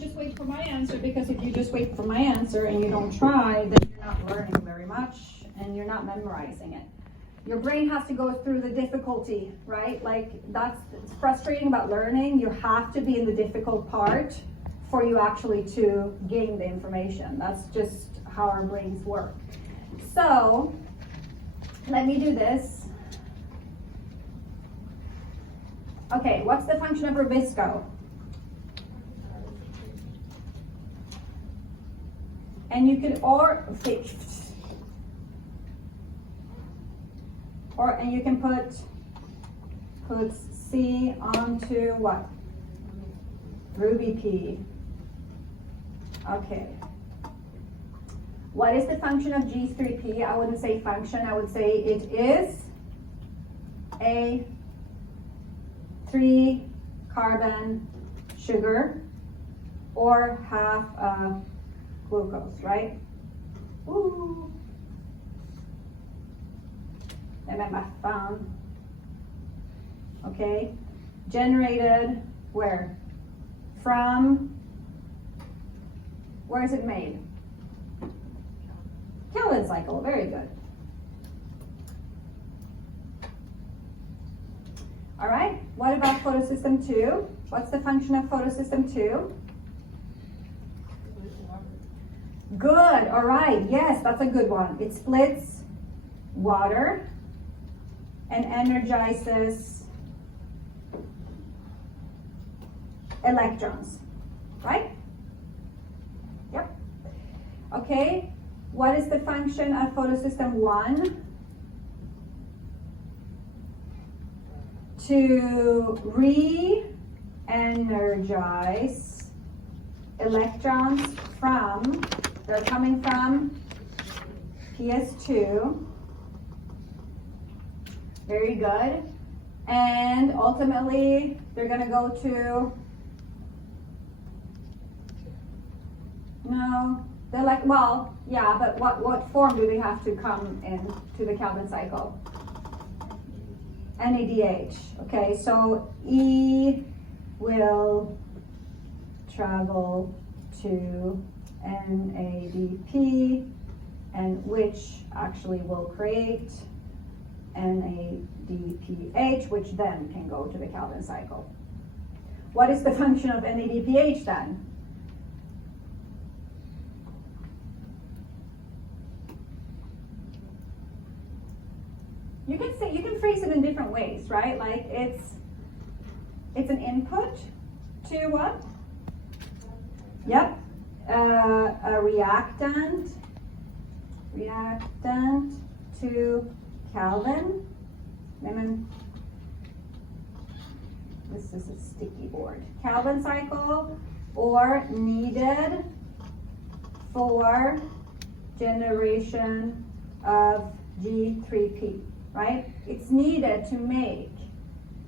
just wait for my answer, because if you just wait for my answer and you don't try, then you're not learning very much and you're not memorizing it. Your brain has to go through the difficulty, right? Like that's frustrating about learning. You have to be in the difficult part for you actually to gain the information. That's just how our brains work. So let me do this. Okay, what's the function of Rubisco? And you could and you can put C onto what? Ruby P. Okay. What is the function of G3P? I wouldn't say function, I would say it is a 3-carbon sugar or half a glucose, right? Ooh. MMF okay, generated where? From, where is it made? Calvin cycle, very good. All right, what about photosystem 2? What's the function of photosystem 2? Good, all right, yes, that's a good one. It splits water and energizes electrons, right? Yep. Okay, what is the function of photosystem 1? To re-energize electrons from, they're coming from PS2. Very good. And ultimately, they're going to go to, no, they're like, well, yeah, but what form do they have to come in to the Calvin cycle? NADH. Okay, so E will travel to NADP, and which actually will create NADPH, which then can go to the Calvin cycle. What is the function of NADPH then? You can say, you can phrase it in different ways, right? Like it's an input to what? Yep, a reactant to Calvin. This is a sticky board. Calvin cycle, or needed for generation of G3P, right? It's needed to make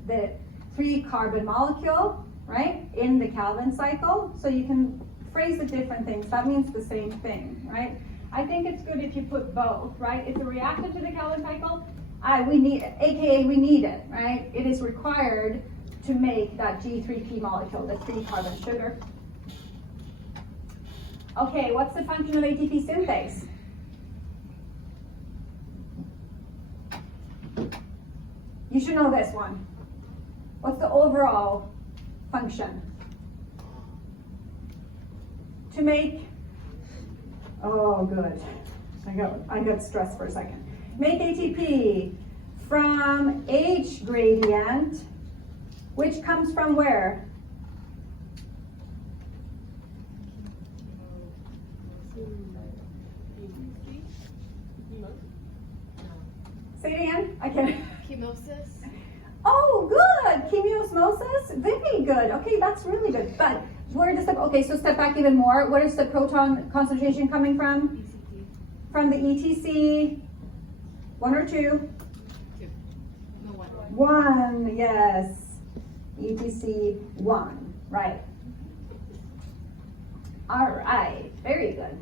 the 3-carbon molecule, right, in the Calvin cycle. So you can phrase it different things. That means the same thing, right? I think it's good if you put both, right? It's a reactant to the Calvin cycle. We need it, right? It is required to make that G3P molecule, the 3-carbon sugar. Okay, what's the function of ATP synthase? You should know this one. What's the overall function? To make, oh good, I got stressed for a second. Make ATP from H gradient, which comes from where? Say it again. I can't. Chemosis. Oh, good. Chemiosmosis. Very good. Okay, that's really good. But where does the, okay, so step back even more. Where is the proton concentration coming from? ECT. From the ETC. 1 or 2? 2. No, 1. 1, yes. ETC 1, right. All right, very good.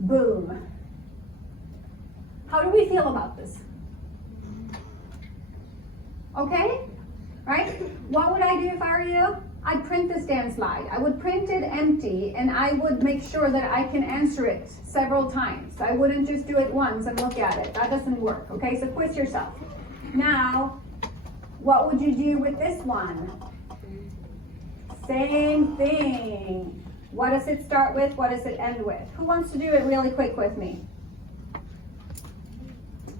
Boom. How do we feel about this? Okay, right? What would I do if I were you? I'd print this damn slide. I would print it empty and I would make sure that I can answer it several times. I wouldn't just do it once and look at it. That doesn't work, okay? So quiz yourself. Now, what would you do with this one? Same thing. What does it start with? What does it end with? Who wants to do it really quick with me?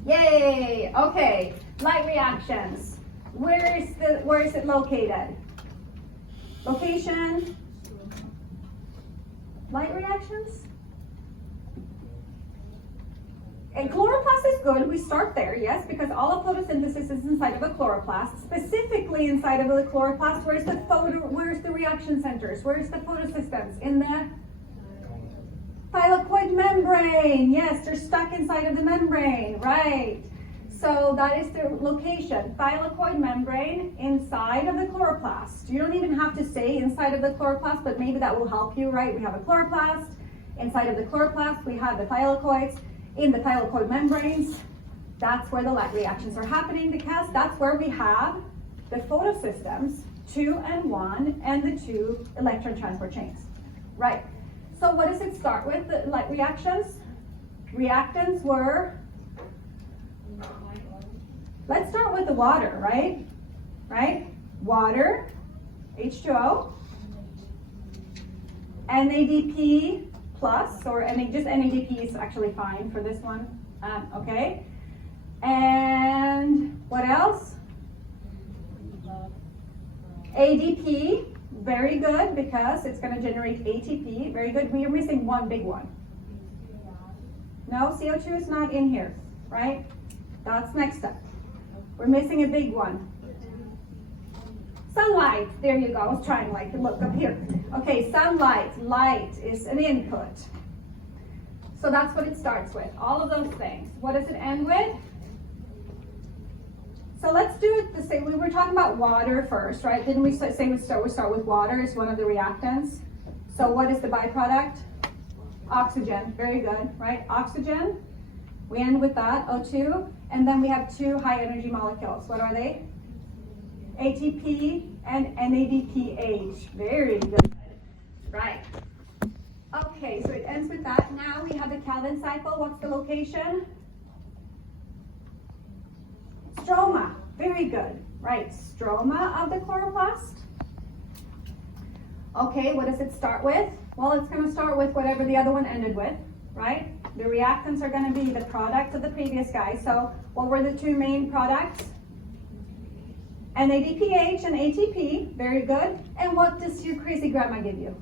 Yay! Okay, light reactions. Where is it located? Location? Light reactions? And chloroplast is good. We start there, yes, because all of photosynthesis is inside of a chloroplast. Specifically inside of the chloroplast, where's the reaction centers? Where's the photosystems? In the thylakoid membrane. Yes, they're stuck inside of the membrane, right? So that is the location, thylakoid membrane inside of the chloroplast. You don't even have to say inside of the chloroplast, but maybe that will help you, right? We have a chloroplast. Inside of the chloroplast, we have the thylakoids. In the thylakoid membranes, that's where the light reactions are happening because that's where we have the photosystems, 2 and 1, and the 2 electron transport chains. Right. So what does it start with, the light reactions? Reactants were, let's start with the water, right? Right? Water, H2O, NADP plus, or just NADP is actually fine for this one, okay? And what else? ADP, very good, because it's going to generate ATP, very good. We are missing one big one. No, CO2 is not in here, right? That's next step. We're missing a big one. Sunlight, there you go. I was trying to look up here. Okay, sunlight, light is an input. So that's what it starts with, all of those things. What does it end with? So let's do it the same. We were talking about water first, right? Didn't we say we start with water as one of the reactants? So what is the byproduct? Oxygen, very good, right? Oxygen, we end with that, O2. And then we have 2 high energy molecules. What are they? ATP and NADPH. Very good. Right. Okay, so it ends with that. Now we have the Calvin cycle. What's the location? Stroma. Very good. Right. Stroma of the chloroplast. Okay, what does it start with? Well, it's going to start with whatever the other one ended with, right? The reactants are going to be the product of the previous guy. So what were the 2 main products? NADPH and ATP, very good. And what does your crazy grandma give you?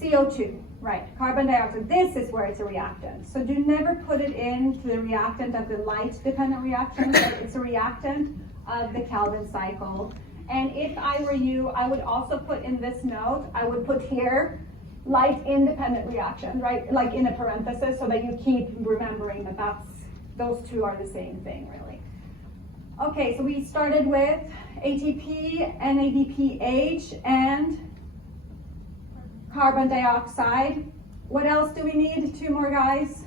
CO2, right, carbon dioxide. This is where it's a reactant. So do never put it into the reactant of the light-dependent reaction, but it's a reactant of the Calvin cycle. And if I were you, I would also put in this note, I would put here, light-independent reaction, right, like in a parenthesis, so that you keep remembering that those 2 are the same thing, really. Okay, so we started with ATP, NADPH, and carbon dioxide. What else do we need? 2 more guys.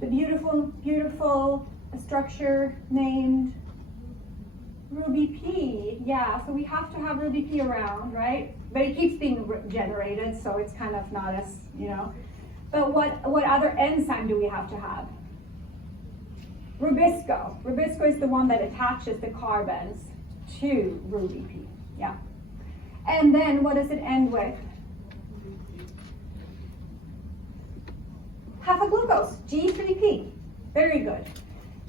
The beautiful, beautiful structure named Ruby P. Yeah, so we have to have Ruby P around, right? But it keeps being generated, so it's kind of not as, But what other enzyme do we have to have? Rubisco. Rubisco is the one that attaches the carbons to Ruby P. Yeah. And then what does it end with? Half a glucose, G3P. Very good.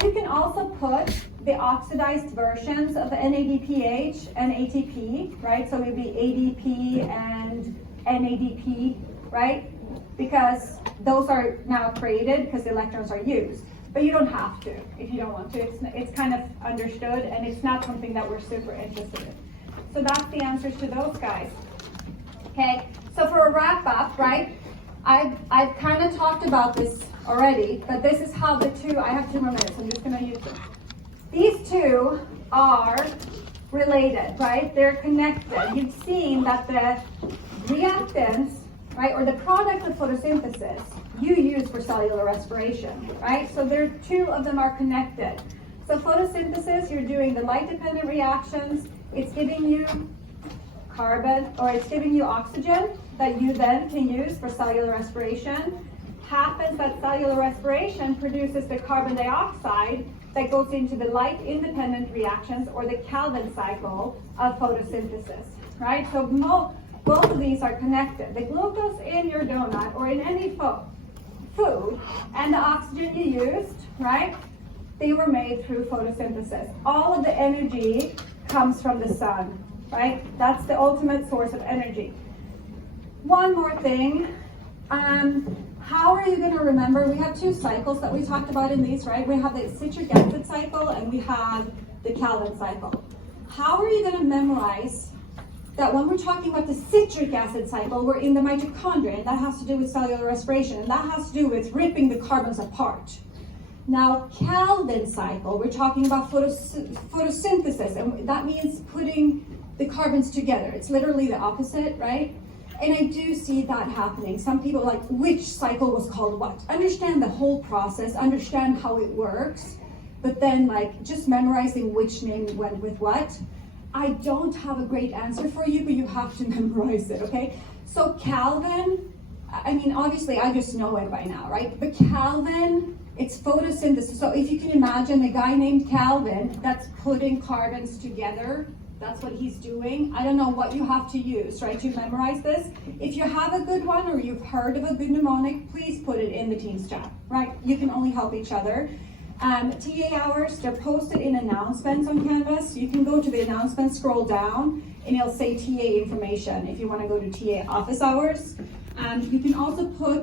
You can also put the oxidized versions of NADPH and ATP, right? So it would be ADP and NADP, right? Because those are now created because the electrons are used. But you don't have to if you don't want to. It's kind of understood, and it's not something that we're super interested in. So that's the answers to those guys. Okay, so for a wrap up, right? I've kind of talked about this already, but this is how the 2, I have 2 more minutes, I'm just going to use them. These 2 are related, right? They're connected. You've seen that the reactants, right, or the product of photosynthesis, you use for cellular respiration, right? So there 2 of them are connected. So photosynthesis, you're doing the light-dependent reactions. It's giving you carbon, or it's giving you oxygen that you then can use for cellular respiration. Happens that cellular respiration produces the carbon dioxide that goes into the light-independent reactions, or the Calvin cycle of photosynthesis, right? So both of these are connected. The glucose in your donut or in any food and the oxygen you used, right? They were made through photosynthesis. All of the energy comes from the sun, right? That's the ultimate source of energy. One more thing. How are you going to remember? We have two cycles that we talked about in these, right? We have the citric acid cycle and we have the Calvin cycle. How are you going to memorize that when we're talking about the citric acid cycle, we're in the mitochondria, and that has to do with cellular respiration, and that has to do with ripping the carbons apart. Now, Calvin cycle, we're talking about photosynthesis, and that means putting the carbons together. It's literally the opposite, right? And I do see that happening. Some people are like, which cycle was called what? Understand the whole process, understand how it works, but then like just memorizing which name went with what. I don't have a great answer for you, but you have to memorize it, okay? So Calvin, I mean, obviously I just know it by now, right? But Calvin, it's photosynthesis. So if you can imagine a guy named Calvin that's putting carbons together, that's what he's doing. I don't know what you have to use, right, to memorize this. If you have a good one or you've heard of a good mnemonic, please put it in the Teams chat, right? You can only help each other. TA hours, they're posted in announcements on Canvas. You can go to the announcements, scroll down, and it'll say TA information if you want to go to TA office hours. You can also put